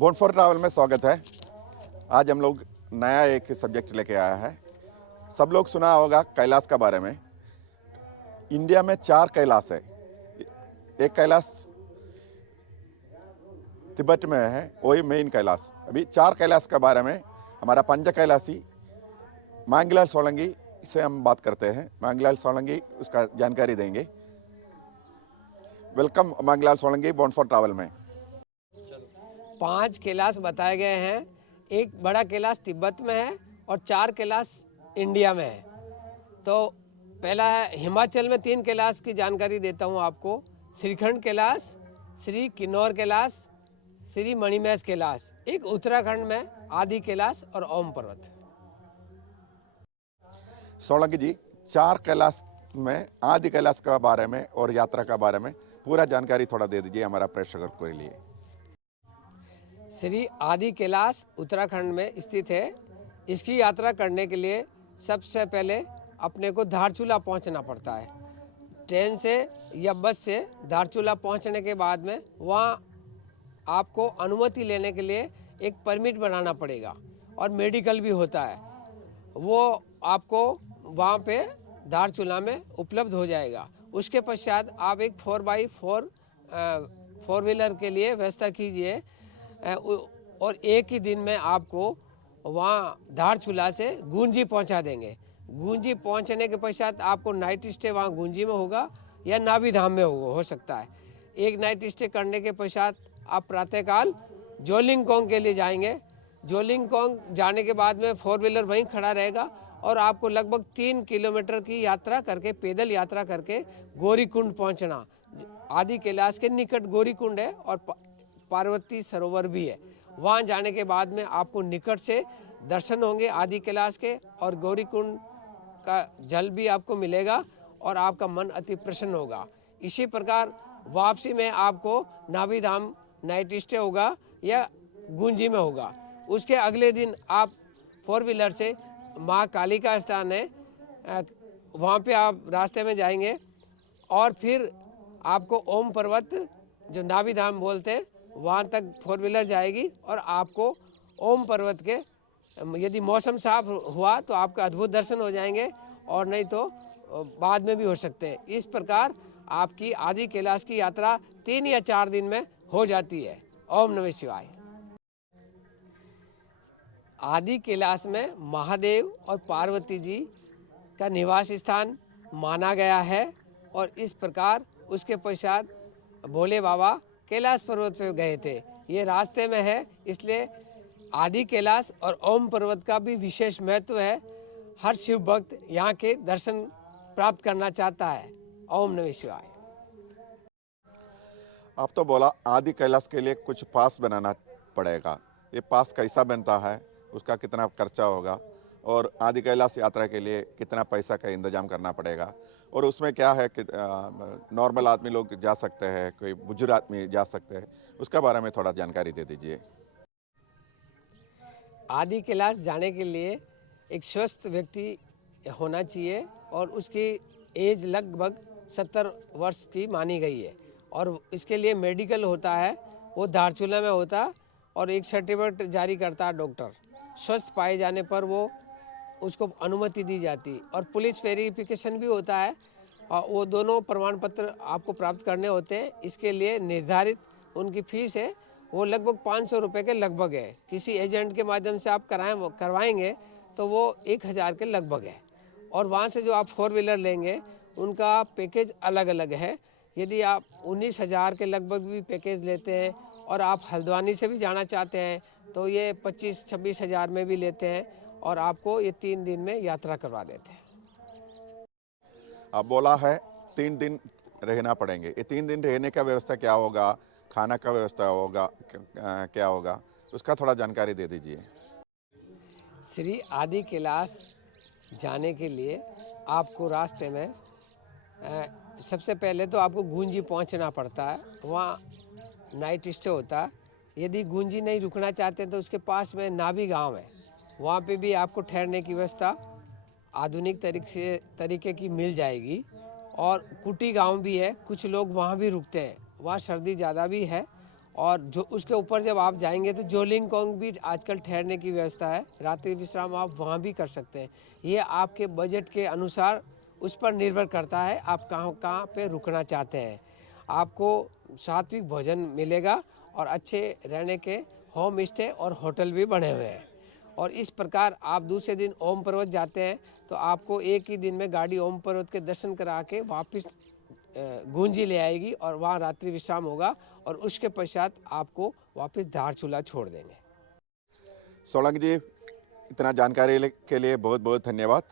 Bone for travel में स्वागत है। आज हम लोग नया एक सब्जेक्ट लेके आया है। सब लोग सुना होगा कैलाश के बारे में। इंडिया में 4 कैलाश है। एक कैलाश तिब्बत में है, वही मेन कैलाश। अभी 4 कैलाश के बारे में हमारा पंच कैलाशी मांगीलाल सोलंकी से हम बात करते हैं। मांगीलाल सोलंकी उसका जानकारी देंगे। Welcome Mangilal Solanki, bone for travel में। 5 कैलाश बताए गए हैं। एक बड़ा कैलाश तिब्बत में है और 4 कैलाश इंडिया में है। तो पहला है हिमाचल में 3 कैलाश की जानकारी देता हूँ आपको। श्रीखंड कैलाश, श्री किन्नौर कैलाश, श्री मणिमहेश कैलाश। एक उत्तराखंड में आदि कैलाश और ओम पर्वत। सोलंकी जी, 4 कैलाश में आदि कैलाश के बारे में और यात्रा के बारे में पूरा जानकारी थोड़ा दे दीजिए हमारा प्रेक्षकों के लिए। श्री आदि कैलाश उत्तराखंड में स्थित है। इसकी यात्रा करने के लिए सबसे पहले अपने को धारचूला पहुंचना पड़ता है। ट्रेन से या बस से धारचूला पहुंचने के बाद में वहाँ आपको अनुमति लेने के लिए एक परमिट बनाना पड़ेगा और मेडिकल भी होता है। वो आपको वहाँ पे धारचूला में उपलब्ध हो जाएगा। उसके पश्चात आप एक 4x4 फोर व्हीलर के लिए व्यवस्था कीजिए और एक ही दिन में आपको वहाँ धारचूला से गुंजी पहुँचा देंगे। गुंजी पहुँचने के पश्चात आपको नाइट स्टे वहाँ गुंजी में होगा या नाभि धाम में हो सकता है। एक नाइट स्टे करने के पश्चात आप प्रातःकाल जोलिंगकोंग के लिए जाएंगे। जोलिंगकोंग जाने के बाद में 4 व्हीलर वहीं खड़ा रहेगा और आपको लगभग 3 किलोमीटर की यात्रा करके, पैदल यात्रा करके गौरीकुंड पहुंचना। आदि कैलाश के निकट गौरीकुंड है और पार्वती सरोवर भी है। वहां जाने के बाद में आपको निकट से दर्शन होंगे आदि कैलाश के और गौरीकुंड का जल भी आपको मिलेगा और आपका मन अति प्रसन्न होगा। इसी प्रकार वापसी में आपको नाभि धाम नाइट स्टे होगा या गुंजी में होगा। उसके अगले दिन आप 4 व्हीलर से माँ काली का स्थान है, वहाँ पे आप रास्ते में जाएंगे और फिर आपको ओम पर्वत जो नाभि धाम बोलते हैं वहाँ तक 4 व्हीलर जाएगी और आपको ओम पर्वत के, यदि मौसम साफ हुआ तो आपका अद्भुत दर्शन हो जाएंगे और नहीं तो बाद में भी हो सकते हैं। इस प्रकार आपकी आदि कैलाश की यात्रा 3 या 4 दिन में हो जाती है। ओम नमः शिवाय। आदि कैलाश में महादेव और पार्वती जी का निवास स्थान माना गया है और इस प्रकार उसके पश्चात भोले बाबा कैलाश पर्वत पे गए थे। ये रास्ते में है, इसलिए आदि कैलाश और ओम पर्वत का भी विशेष महत्व है। हर शिव भक्त यहाँ के दर्शन प्राप्त करना चाहता है। ओम नमः शिवाय। आप तो बोला आदि कैलाश के लिए कुछ पास बनाना पड़ेगा। ये पास कैसा बनता है, उसका कितना खर्चा होगा और आदि कैलाश यात्रा के लिए कितना पैसा का इंतजाम करना पड़ेगा, और उसमें क्या है कि नॉर्मल आदमी लोग जा सकते हैं, कोई बुजुर्ग आदमी जा सकते हैं, उसके बारे में थोड़ा जानकारी दे दीजिए। आदि कैलाश जाने के लिए एक स्वस्थ व्यक्ति होना चाहिए और उसकी एज लगभग 70 वर्ष की मानी गई है और इसके लिए मेडिकल होता है, वो धारचूला में होता है और एक सर्टिफिकेट जारी करता है डॉक्टर। स्वस्थ पाए जाने पर वो उसको अनुमति दी जाती और पुलिस वेरिफिकेशन भी होता है और वो दोनों प्रमाण पत्र आपको प्राप्त करने होते हैं। इसके लिए निर्धारित उनकी फीस है, वो लगभग 500 रुपये के लगभग है। किसी एजेंट के माध्यम से आप करवाएंगे तो वो 1000 के लगभग है। और वहाँ से जो आप 4 व्हीलर लेंगे उनका पैकेज अलग अलग है। यदि आप 19,000 के लगभग भी पैकेज लेते हैं और आप हल्द्वानी से भी जाना चाहते हैं तो ये 25-26 हज़ार में भी लेते हैं और आपको ये 3 दिन में यात्रा करवा देते हैं। आप बोला है 3 दिन रहना पड़ेंगे। ये 3 दिन रहने का व्यवस्था क्या होगा, खाना का व्यवस्था होगा, क्या होगा, उसका थोड़ा जानकारी दे दीजिए। श्री आदि कैलाश जाने के लिए आपको रास्ते में सबसे पहले तो आपको गुंजी पहुंचना पड़ता है। वहाँ नाइट स्टे होता है। यदि गुंजी नहीं रुकना चाहते तो उसके पास में नाभि गांव है, वहाँ पे भी आपको ठहरने की व्यवस्था आधुनिक तरीके की मिल जाएगी। और कुटी गांव भी है, कुछ लोग वहाँ भी रुकते हैं। वहाँ सर्दी ज़्यादा भी है और जो उसके ऊपर जब आप जाएंगे तो जोलिंगकोंग भी आजकल ठहरने की व्यवस्था है, रात्रि विश्राम आप वहाँ भी कर सकते हैं। ये आपके बजट के अनुसार उस पर निर्भर करता है आप कहाँ कहाँ पे रुकना चाहते हैं। आपको सात्विक भोजन मिलेगा और अच्छे रहने के होम स्टे और होटल भी बने हुए हैं। और इस प्रकार आप दूसरे दिन ओम पर्वत जाते हैं तो आपको एक ही दिन में गाड़ी ओम पर्वत के दर्शन करा के वापस गूंजी ले आएगी और वहाँ रात्रि विश्राम होगा और उसके पश्चात आपको वापस धारचूला छोड़ देंगे। सोलंकी जी, इतना जानकारी के लिए बहुत बहुत धन्यवाद।